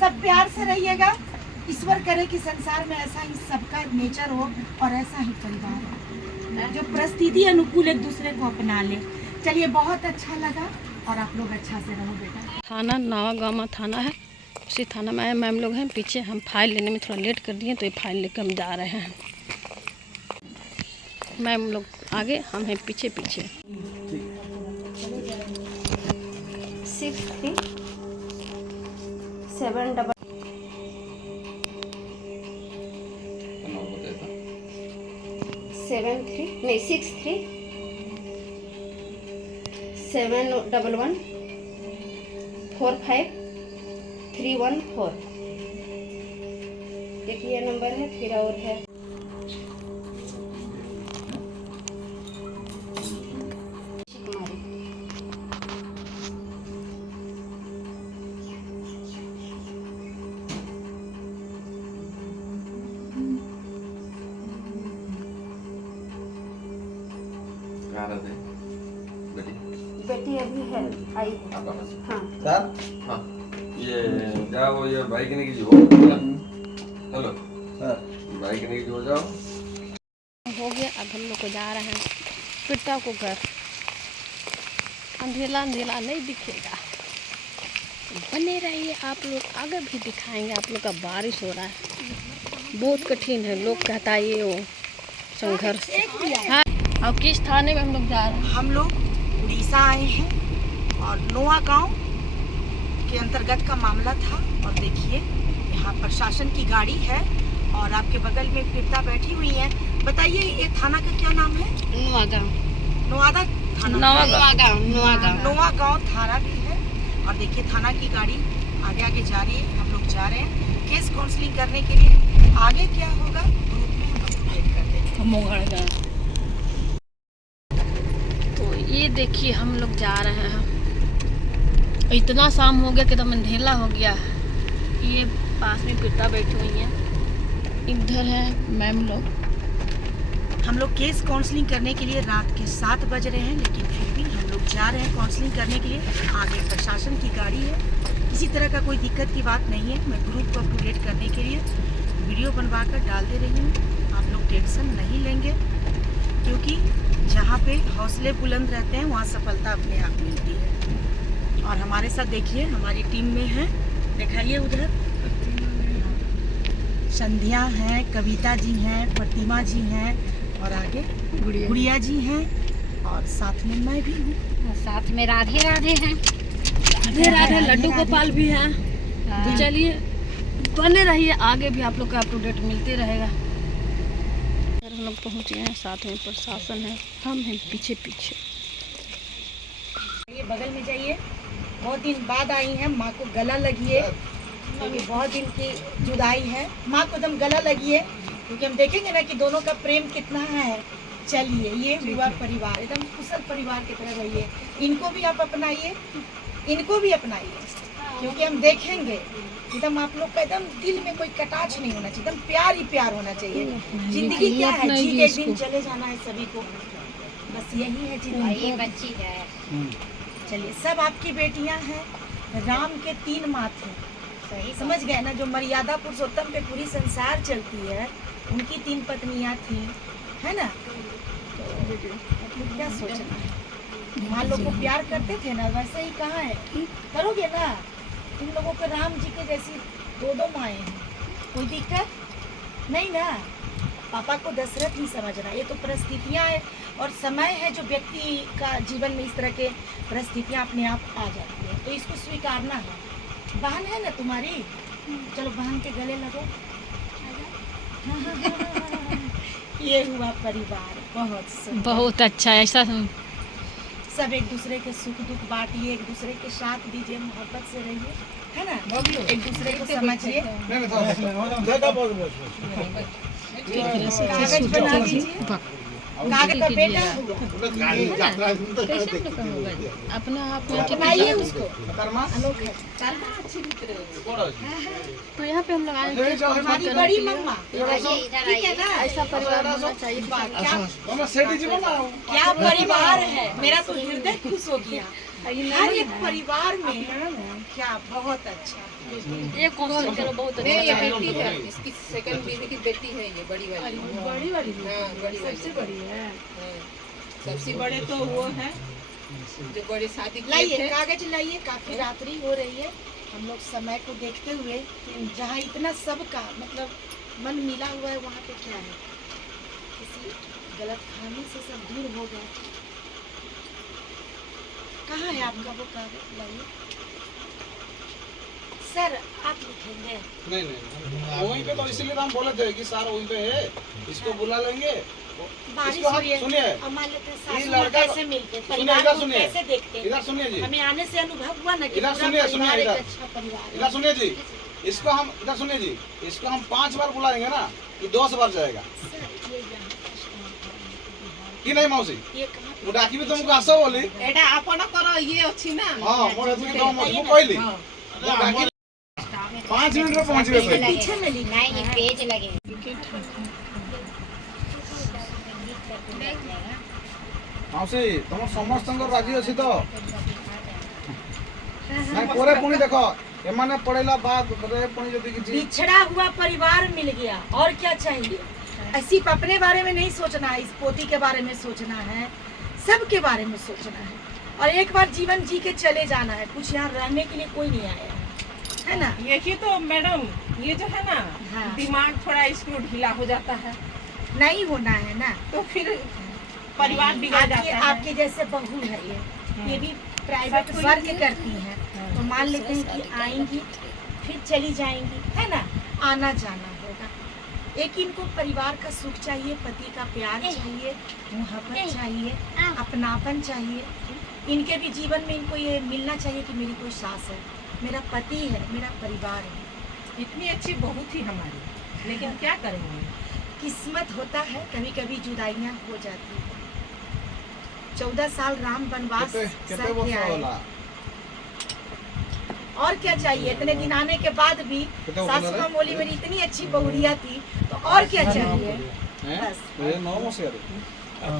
सब प्यार से रहिएगा। ईश्वर करे कि संसार में ऐसा ही सबका नेचर हो और ऐसा ही परिवार हो जो परिस्थिति अनुकूल एक दूसरे को अपना ले। चलिए, बहुत अच्छा लगा और आप लोग अच्छा से रहो बेटा। थाना नवागामा थाना है, उसी थाना में मैम लोग हैं। पीछे हम फाइल लेने में थोड़ा लेट कर दिए, तो ये फाइल लेकर हम जा रहे हैं। मैम लोग आगे, हम हैं पीछे पीछे। 63 7 73 नहीं 63 711 45 314। एक ये नंबर है, फिर और है बेटी अभी है आई है। हाँ सर, हाँ ये क्या वो ये बाइक नहीं की हो, हेलो सर, बाइक नहीं की हो जाओ हो गया। अब हम लोग को जा रहे हैं पिता को घर। अंधेला अंधेला नहीं दिखेगा, बने रहिए आप लोग, आगे भी दिखाएंगे आप लोग का। बारिश हो रहा है, बहुत कठिन है। लोग कहता है ये वो संघर्ष। हाँ, और किस थाने में हम लोग जा रहे हैं? हम लोग उड़ीसा आए हैं और नोआ गांव के अंतर्गत का मामला था। और देखिए, यहाँ प्रशासन की गाड़ी है और आपके बगल में पीड़िता बैठी हुई है। बताइए, ये थाना का क्या नाम है? नोआदा थाना, नोआ गांव थाना भी है। और देखिए, थाना की गाड़ी आगे आगे जा रही है। हम लोग जा रहे हैं केस काउंसलिंग करने के लिए। आगे क्या होगा ग्रुप में हम अपडेट कर देंगे। तो ये देखिए, हम लोग जा रहे हैं। इतना शाम हो गया कि एकदम अंधेला हो गया। ये पास में पिता बैठी हुई हैं, इधर है मैम लोग। हम लोग केस काउंसलिंग करने के लिए रात के 7 बज रहे हैं, लेकिन फिर भी हम लोग जा रहे हैं काउंसलिंग करने के लिए। आगे प्रशासन की गाड़ी है, किसी तरह का कोई दिक्कत की बात नहीं है। मैं ग्रुप को अपडेट करने के लिए वीडियो बनवा कर डाल दे रही हूँ। आप लोग टेंशन नहीं लेंगे, क्योंकि जहाँ पे हौसले बुलंद रहते हैं वहाँ सफलता अपने आप मिलती है। और हमारे साथ देखिए, हमारी टीम में है, दिखाइए उधर संध्या हैं, कविता जी हैं, प्रतिमा जी हैं और आगे गुड़िया जी हैं और साथ में मैं भी हूँ। साथ में राधे राधे हैं, राधे राधे लड्डू गोपाल भी हैं। तो चलिए, बने रहिए, आगे भी आप लोग का अपडेट मिलते रहेगा। हम लोग पहुँच गए हैं, साथ में प्रशासन है, हम हैं पीछे पीछे। ये बगल में जाइए। बहुत दिन बाद आई हैं, माँ को गला लगिए, क्योंकि बहुत दिन की जुदाई है। माँ को एकदम गला लगिए, क्योंकि हम देखेंगे ना कि दोनों का प्रेम कितना है। चलिए, ये हुआ परिवार, एकदम कुशल परिवार की तरह रहिए। इनको भी आप अपनाइए, इनको भी अपनाइए, क्योंकि हम देखेंगे एकदम आप लोग का एकदम दिल में कोई कटाक्ष नहीं होना चाहिए, एकदम प्यार ही प्यार होना चाहिए। जिंदगी क्या है, जी के एक दिन चले जाना है सभी को, बस यही है जिंदगी। बच्ची है। चलिए, सब आपकी बेटियां हैं। राम के 3 माथे, सही समझ गए ना? जो मर्यादा पुरुषोत्तम पे पूरी संसार चलती है, उनकी 3 पत्नियां थी, है ना? तो आप लोग क्या सोचना है? माँ लोग को प्यार करते थे ना, वैसे ही कहाँ है, करोगे ना? तुम लोगों को राम जी के जैसी 2 माएँ हैं, कोई दिक्कत नहीं ना? पापा को दशरथ ही समझना। ये तो परिस्थितियाँ है और समय है जो व्यक्ति का जीवन में इस तरह के परिस्थितियाँ अपने आप आ जाती है, तो इसको स्वीकारना है। बहन है ना तुम्हारी, चलो बहन के गले लगो। ये हुआ परिवार, बहुत सुंदर, बहुत अच्छा। ऐसा सब एक दूसरे के सुख दुख बांटिए, एक दूसरे के साथ दीजिए, मोहब्बत से रहिए, है ना? एक दूसरे को समझिए। कागज बना दीजिए, कागज का बेटा अपना आप बनाइए उसको। तो यहाँ पे हम लोग आए थे हमारी बड़ी मम्मा, ठीक है ना? ऐसा परिवार होना चाहिए। क्या परिवार है, मेरा तो हृदय खुश हो गया। हर एक परिवार में क्या बहुत अच्छा। ये कौन सा चलो बहुत अच्छा ये लगा। बेटी है, इसकी सेकंड बीवी की बेटी है ये, बड़ी वाली। बड़ी बड़ी हाँ, बड़ी वाली। सबसे बड़ी है। हाँ, सबसे बड़े तो वो है जो बड़े शादी किए लाइए थे। कागज लाइए, काफी रात्रि हो रही है। हम लोग समय को देखते हुए जहाँ इतना सबका मतलब मन मिला हुआ है वहाँ पे क्या है, किसी गलत फहमी से सब दूर हो गए। कहाँ है आपका वो कागज? लाइए सर, आप लिखेंगे? नहीं वहीं पे, तो इसीलिए तो हम बोले थे कि सर वहीं पे है, इसको बुला लेंगे। बारिश इसको हो हम रही है, सुनिए, अब मान लेते हैं ये सासू माँ लड़का- कैसे मिलते, सुनिए, परिवार इधर को सुनिए। कैसे देखते। इधर सुनिए जी, हमें आने से अनुभव हुआ ना कि इधर पूरा सुनिए, परिवार इधर। एक अच्छा परिवार इधर है। सुनिए जी, इसको हम इधर सुनिए जी, इसको हम 5 बार बुलाएंगे ना, ये 10 बार जाएगा सर, ये यहाँ का स्थान है। कि नहीं मौसी? ये कहाँ पे? वो डाकी भी तुमको आसो बोली। एटा आपन करो ये अच्छी ना। हाँ मोर तुम तो मौसी कहली हाँ। वो डाकी 5 मिनट में पहुंच गए थे। पीछे में लिखा नहीं ये है। पेज लगे मौसी तुम समस्त राजी अच्छी तो नहीं पोरे पुणी देखो एमाने पड़ेला बाद रे पुणी जदी किछि बिछड़ा हुआ परिवार मिल गया, और क्या चाहिए। सिर्फ अपने बारे में नहीं सोचना है, इस पोती के बारे में सोचना है, सबके बारे में सोचना है, और एक बार जीवन जी के चले जाना है। कुछ यहाँ रहने के लिए कोई नहीं आया है ना। यही तो मैडम, ये जो है ना, हाँ। दिमाग थोड़ा इसको ढीला हो जाता है, नहीं होना है ना। तो फिर परिवार बिगड़ जाता है। आपके जैसे बहू है ये भी प्राइवेट वर्क करती हैं, तो मान लेते हैं कि आएंगी फिर चली जाएंगी, है ना, आना जाना होगा। एक इनको परिवार का सुख चाहिए, पति का प्यार चाहिए, मोहब्बत चाहिए, अपनापन चाहिए। इनके भी जीवन में इनको ये मिलना चाहिए कि मेरी कोई सास है, मेरा पति है, मेरा परिवार है। इतनी अच्छी बहू थी हमारी, लेकिन क्या करेंगे। किस्मत होता है, कभी कभी जुदाइयाँ हो जाती है। 14 साल राम वनवास केते सह के वर्ष आए। होला और क्या चाहिए, इतने दिन आने के बाद भी कितना सासू बोला माँ बोली मेरी इतनी अच्छी बहुरिया थी, तो और क्या चाहिए। हैं बस ये 9 मौसी रे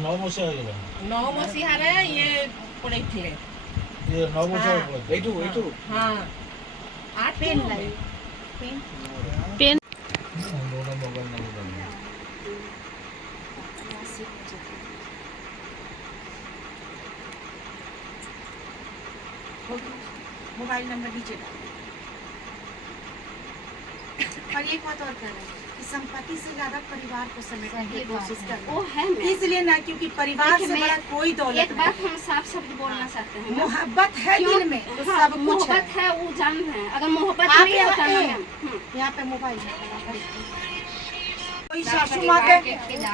9 मसीहा ହେଇଗଲା 9 मसीहा रे ये पड़े थे। ଇଏ 9 ମସିହା हाँ। ପଳେଇଥିଲା। एटू हाँ, 8 पेन लाइए, पेन। पेन ମୋଟା ମୋବାଇଲ ନମ୍ବର ଜାଣିନି। मोबाइल नंबर नीचे डाल। और एक बात और कह रहे हैं कि संपत्ति से ज्यादा परिवार को समेटने की कोशिश कर वो है मैं इसलिए ना, क्योंकि परिवार से देखिए, बड़ा मैं कोई दौलत एक बात हम साफ शब्द बोलना चाहते हैं मैम। मोहब्बत है क्यों? दिल में तो हाँ, सब कुछ मोहब्बत है। है वो जान है, अगर मोहब्बत आप नहीं होता ना यहाँ मैम। यहाँ पे मोबाइल है। कोई सासू माँ के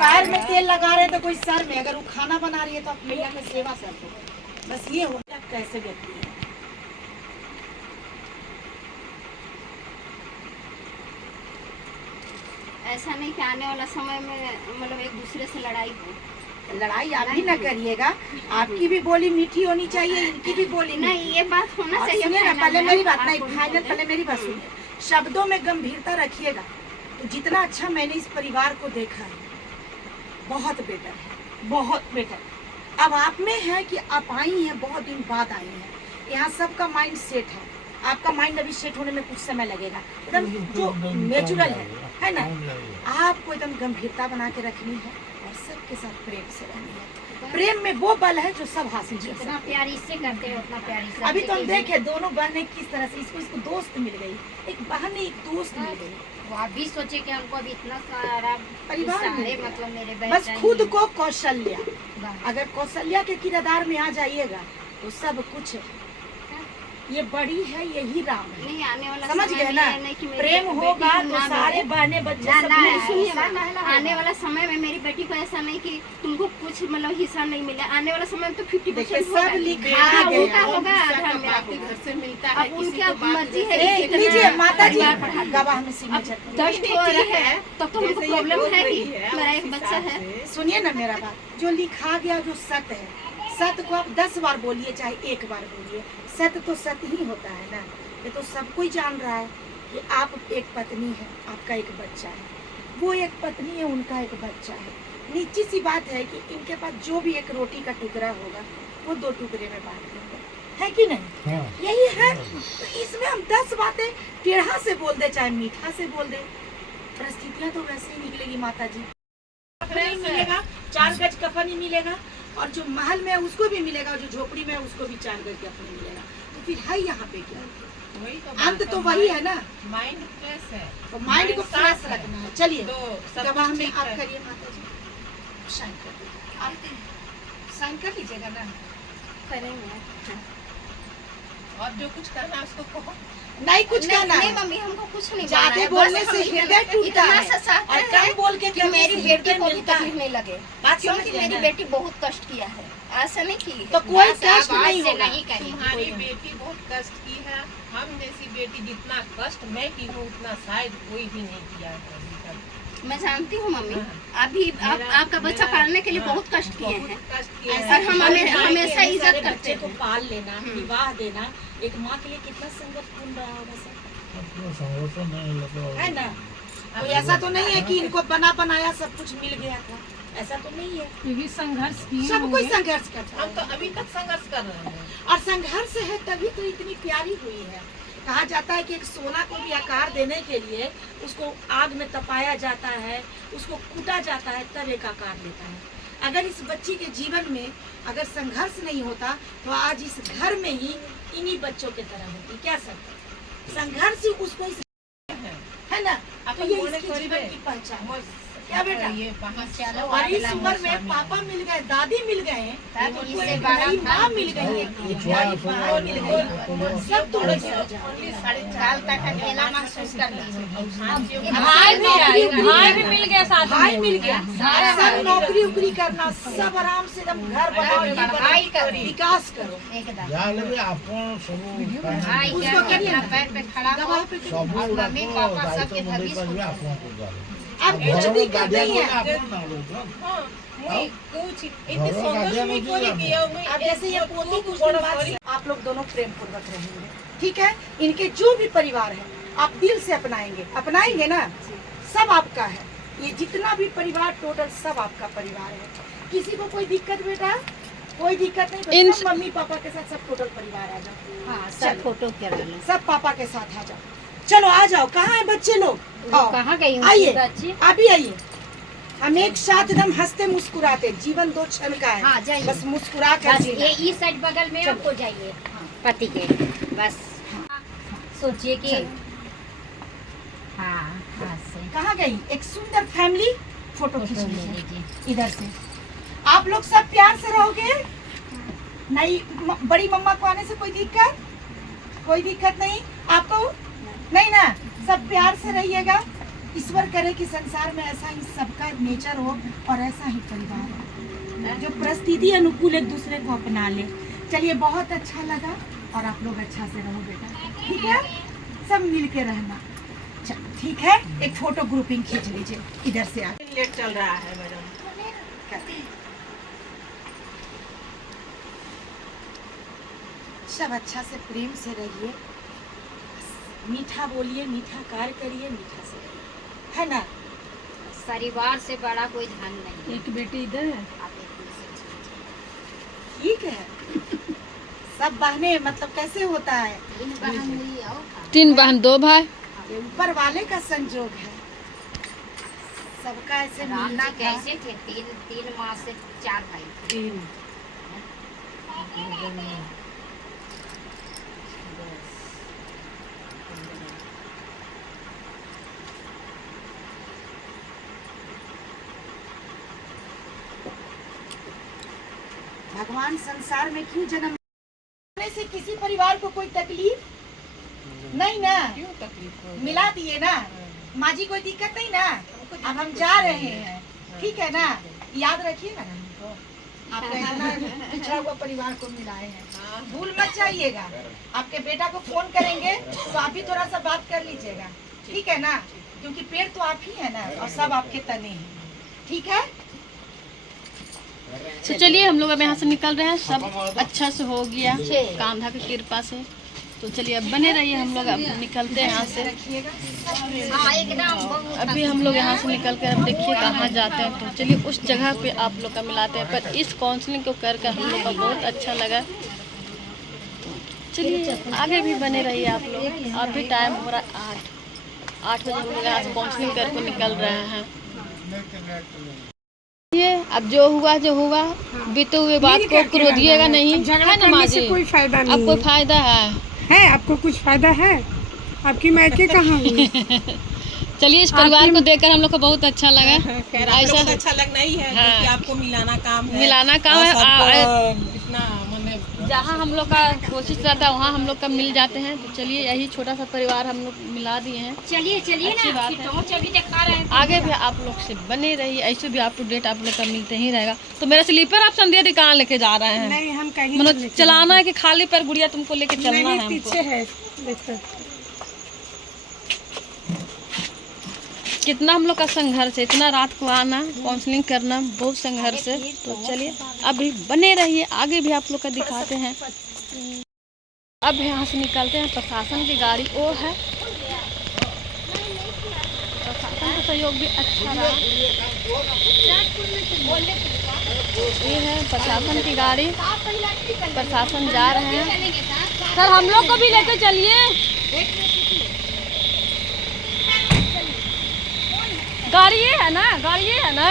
पैर में तेल लगा रहे तो कोई सर में, अगर वो खाना बना रही है तो आप मैया की सेवा कर दो। बस ये हो गया कैसे व्यक्ति है। ऐसा नहीं कि आने वाला समय में मतलब एक दूसरे से लड़ाई हो। लड़ाई आप भी न करिएगा, आपकी भी बोली मीठी होनी चाहिए, इनकी भी बोली नहीं मीठी। ये बात होना और चाहिए। सुनिए ना, फाइनल पहले में मेरी बात आपको नहीं, भी फाइनल बोलते पहले मेरी बात सुनिए। शब्दों में गंभीरता रखिएगा। तो जितना अच्छा मैंने इस परिवार को देखा है, बहुत बेटर है, बहुत बेटर। अब आप में है कि आप आई हैं, बहुत दिन बाद आई हैं। यहाँ सबका माइंड सेट है, आपका माइंड अभी सेट होने में कुछ समय लगेगा। एकदम जो नेचुरल है ना। आपको एकदम गंभीरता बना के रखनी है और सबके साथ प्रेम से रहनी है। प्रेम में वो बल है जो सब हासिल कर सकते जितना हैं। प्यार इससे करते हैं उतना प्यार इससे। अभी तो हम देखे दोनों बहनें किस तरह से, इसको दोस्त मिल गई, एक बहन ने एक दोस्त मिल गई। वो आप भी सोचे कि हमको अभी इतना सारा परिवार सारे मिल गया। मतलब मेरे बस बहन खुद को कौशल्या, बस। अगर कौशल्या के किरदार में आ जाइएगा तो सब कुछ है। ये बड़ी है, यही राम है। नहीं आने वाला समझ समय गए में ना, ये नहीं कि मेरी प्रेम बेटी होगा को तो ना सारे मिले। बहने बच्चे ना सब ना मिलेंगे। सुनिए ऐसा ना, होगा। आने वाला समय में मेरी बेटी को ऐसा नहीं कि तुमको कुछ मतलब हिस्सा नहीं मिले। आने वाला समय में तो 50% देखिए, सब लिखा हाँ, गया। उनका होगा आधा मेरा आपके होगा। घर से मिलता है, अब किसी उनकी को अब बात मर्जी जैसे- है ए, कि लीजिए कितना माता जी, परिवार बढ़ा। गवाह में सिग्नेचर करिए। दस ठीक हो रहे है। हैं तब तो हमको जैसे ये प्रॉब्लम बोल है रही ही। है, मेरा उस एक बच्चा हिसाब है। से। सुनिए ना मेरा बात, जो लिखा गया जो सत्य है, सत्य को आप 10 बार बोलिए चाहे 1 बार बोलिए, सत्य तो सत्य ही होता है ना। ये तो सब कोई जान रहा है कि आप एक पत्नी है, आपका एक बच्चा है, वो एक पत्नी है, उनका एक बच्चा है। निश्चित सी बात है कि इनके पास जो भी एक रोटी का टुकड़ा होगा वो 2 टुकड़े में बांट देंगे। है कि नहीं? हाँ। यही है। तो इसमें हम 10 बातें टेढ़ा से बोल दे चाहे मीठा से बोल दे, परिस्थितियां तो वैसे ही निकलेगी माता जी। कफन ही मिलेगा, 4 गज कफन ही मिलेगा, और जो महल में है उसको भी मिलेगा, और जो झोपड़ी में है उसको भी 4 गज कफन मिलेगा। तो फिर है यहाँ पे क्या? वही तो अंत तो वही है ना। माइंड फ्रेश है। तो माइंड को फ्रेश रखना है। चलिए तो सब गवाह कुछ में ठीक आप है। करिए माता जी, साइन कर दीजिए। आप साइन कर लीजिएगा ना। करेंगे। और जो कुछ करना है उसको कहो। नहीं कुछ नहीं, कहना नहीं है। मम्मी हमको कुछ नहीं ज्यादा बोलना है, बोलने बस से हम हृदय टूटता इतना है, सा चाहते और हैं कम बोल के कि करने मेरी से बेटी हृदय को भी मिलता है। तकलीफ नहीं लगे, बात समझ क्योंकि गए मेरी ना? बेटी बहुत कष्ट किया है, ऐसा नहीं की तो कोई बस कष्ट आप आज नहीं से होगा। नहीं करेंगे। तुम्हारी बेटी बहुत कष्ट की है। हम जैसी बेटी जितना कष्ट मैं की हूँ उतना शायद कोई भी नहीं किया है अभी तक। मैं जानती हूँ मम्मी, हाँ। अभी मेरा- आपका बच्चा मेरा- पालने के लिए हाँ, बहुत कष्ट किए बहुत हैं। कष्ट किए ऐसा हैं। और हम हर माँ के हमेशा लिए इज्जत सारे करते बच्चे को हैं। पाल लेना, विवाह देना एक माँ के लिए कितना संकटपूर्ण रहा होगा सर, अपना संघर्ष नहीं लगा है ना? कोई ऐसा तो नहीं है कि इनको बना बनाया सब कुछ मिल गया था, ऐसा तो नहीं है। ये भी संघर्ष किए सब कोई संघर्ष करता हम तो है, अभी तक संघर्ष कर रहे हैं। और संघर्ष है तभी तो इतनी प्यारी हुई है। कहा जाता है कि एक सोना को भी आकार देने के लिए उसको आग में तपाया जाता है, उसको कूटा जाता है, तब एक आकार लेता है। अगर इस बच्ची के जीवन में अगर संघर्ष नहीं होता तो आज इस घर में ही इन्हीं बच्चों की तरह होती। क्या सर? संघर्ष ही उसको इस, है ना? तो अपन ये बोले इसकी थोड़ी जीवन देर। की पहचान है। बस क्या बेटा? ये बाहर चलो, और इस उम्र में पापा मिल गए, दादी मिल गए, तब उनको इससे एक बड़ा नई माँ धन मिल गई, कुछ बड़ी हुआ, बहन मिल गई, सब थोड़े से हो जाए। साल तक अकेला महसूस कर लीजिए। भाई भी मिल गया साथ भाई मिल गया, सब नौकरी उकरी करना, सब आराम से एकदम घर बनाओ, ये पढ़ाई बनाओ, करो। विकास करो। एकदम ଯାହା ହେଲେ ବି ଆପଣ ସବୁ भाई उसको क्या करिए अपना ना। पैर पे खड़ा हो। गवाह पे ସବୁ और ଗୁଡାକ मम्मी पापा ଦାୟିତ୍ୱ सबके ମୁଣ୍ଡେଇ भविष्य ପାରିବେ को- ଆପଣଙ୍କ ଦ୍ୱାରା। अब कुछ ଘରର दिक्कत ଗାର୍ଡିଆନ नहीं ମାନେ है। ଆପଣ ନା ରହୁଛନ୍ତି। हाँ, मुई कुछ इतने घरों संघर्ष गार्जियन में होती कोरी है किया मुई अब जैसे ये पोती कुछ बड़ा दिन बाद करी। से आप लोग दोनों प्रेम पूर्वक रहेंगे, ठीक है? इनके जो भी परिवार है आप दिल से अपनाएंगे ना, सब आपका है। ये जितना भी परिवार टोटल सब आपका परिवार है। किसी को कोई दिक्कत बेटा? कोई दिक्कत नहीं, इन- तो सब मम्मी पापा के साथ सब टोटल परिवार आ जाओ। हाँ, चलो। सब फोटो करा लो। सब पापा के साथ आ जाओ। चलो आ जाओ। कहाँ है बच्चे लोग? आओ, कहाँ गई उनकी आइए, बच्ची? अभी आइए। हम एक साथ एकदम हंसते मुस्कुराते, जीवन 2 क्षण का है। हाँ, जाइए। बस मुस्कुरा कर बस जीना। ये इस साइड बगल में आपको जाइए पति के, बस सोचिए कि हाँ हाँ से कहाँ गई? एक सुंदर फैमिली फोटो खींच ले लीजिए लीजिए। इधर से। आप लोग सब प्यार से रहोगे? नहीं, बड़ी मम्मा को आने से कोई दिक्कत? कोई दिक्कत नहीं आपको? नहीं ना? सब प्यार से रहिएगा। ईश्वर करे कि संसार में ऐसा ही सबका नेचर हो और ऐसा ही परिवार हो, जो परिस्थिति अनुकूल एक दूसरे को अपना ले। चलिए, बहुत अच्छा लगा, और आप लोग अच्छा से रहो बेटा, ठीक है? सब मिल के रहना। चल ठीक है, एक फोटो ग्रुपिंग खींच लीजिए इधर से आके। लेट चल रहा है मैडम। सब अच्छा से प्रेम से रहिए, मीठा बोलिए, मीठा कार्य करिए, मीठा से रहिए, है ना? परिवार से बड़ा कोई धन नहीं है। एक बेटी इधर है। आप एक दूसरे से ठीक है। सब बहने मतलब कैसे होता है? तीन बहन हुई और 3 बहन 2 भाई। ये ऊपर वाले का संजोग है, सबका ऐसे राम मिलना जी था। कैसे थे? तीन माँ से 4 भाई थे। 3 भगवान संसार में क्यों जन्म देने से किसी परिवार को कोई तकलीफ नहीं ना? क्यों तकलीफ हो? मिला दिए ना माँ जी, कोई दिक्कत नहीं ना? अब हम जा रहे हैं, ठीक है ना? याद रखिएगा ना हमको, आपका इतना पिछड़ा हुआ परिवार को मिलाए हैं, भूल मत जाइएगा। आपके बेटा को फोन करेंगे तो आप भी थोड़ा सा बात कर लीजिएगा, ठीक है ना? क्योंकि पेड़ तो आप ही है ना, और सब आपके तने हैं, ठीक है? तो चलिए हम लोग अब यहाँ से निकल रहे हैं, सब अच्छा से हो गया कांधा की कृपा से। तो चलिए अब बने रहिए, हम लोग अब निकलते हैं यहाँ से। हाँ एकदम बहुत अभी हम लोग यहाँ से निकल कर अब देखिए कहाँ जाते हैं। तो चलिए उस जगह पे आप लोग का मिलाते हैं। पर इस काउंसलिंग को कर हम लोग का बहुत अच्छा लगा। चलिए आगे भी बने रहिए आप लोग। अभी टाइम हो रहा है 8 बजे हम लोग यहाँ से काउंसलिंग करके निकल रहे हैं। ये अब जो हुआ बीते हुए बात को क्रोधिएगा नहीं, है ना माँ जी? कोई फायदा नहीं अब कोई फायदा है। आपको कुछ फायदा है? आपकी मायके कहाँ हुई? चलिए इस परिवार को देखकर हम लोग को बहुत अच्छा लगा। खैर आप लोगों को अच्छा लगना ही है हाँ। क्योंकि आपको मिलाना काम है। इतना मतलब जहाँ हम लोग का कोशिश रहता है वहाँ हम लोग का मिल जाते हैं। तो चलिए यही छोटा सा परिवार हम लोग मिला दिए हैं। चलिए अच्छी ना, बात है। टॉर्च अभी दिखा रहे हैं। आगे भी आप लोग से बने रहिए, ऐसे भी आप टू डेट आप लोग का मिलते ही रहेगा। तो मेरा स्लीपर आप संध्या दी कहाँ लेके जा रहे हैं? नहीं, हम कहीं मतलब नहीं चलाना है कि खाली पर गुड़िया तुमको लेके चलना है नहीं, हमको? पीछे है देखो। कितना हम लोग का संघर्ष है, इतना रात को आना काउंसलिंग करना, बहुत संघर्ष है। तो चलिए अभी बने रहिए, आगे भी आप लोग का दिखाते हैं। अब यहाँ से निकलते हैं। प्रशासन की गाड़ी वो है, प्रशासन का सहयोग भी अच्छा रहा। ये है प्रशासन की गाड़ी, प्रशासन जा रहे हैं। सर हम लोग को भी लेकर चलिए। गाड़ी ये है ना, गाड़ी ये है ना,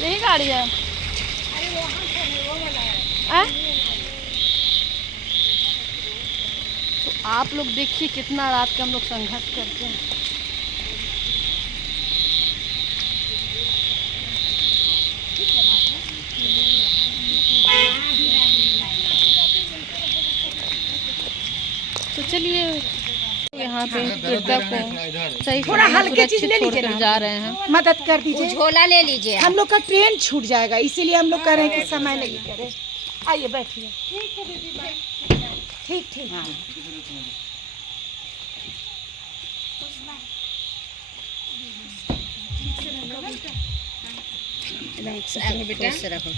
यही गाड़ी है। तो आप लोग देखिए कितना रात का हम लोग संघर्ष करते हैं। तो चलिए यहाँ पे दुर्गा को सही थोड़ा हल्के चीज ले लीजिए छोड़कर जा रहे हैं। मदद कर दीजिए। झोला ले लीजिए। हम लोग का ट्रेन छूट जाएगा, इसीलिए हम लोग कह रहे हैं कि समय नहीं करे। आइए बैठिए। ठीक ठीक।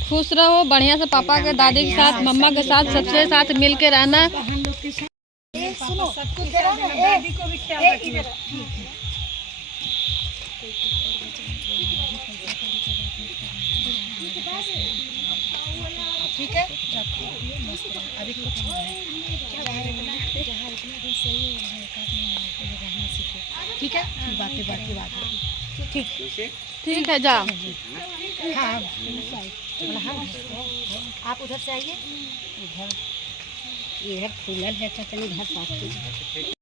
खुश रहो, बढ़िया से पापा के, दादी के साथ, मम्मा के साथ, सबसे साथ मिल के रहना। सुनो, दादी को भी ख्याल रखिए। ठीक है। अभी कुछ ठीक है, बाकी बात है। ठीक है जाओ। हाँ आप उधर से आइए। इधर फूलल है तो इधर साफ कीजिए।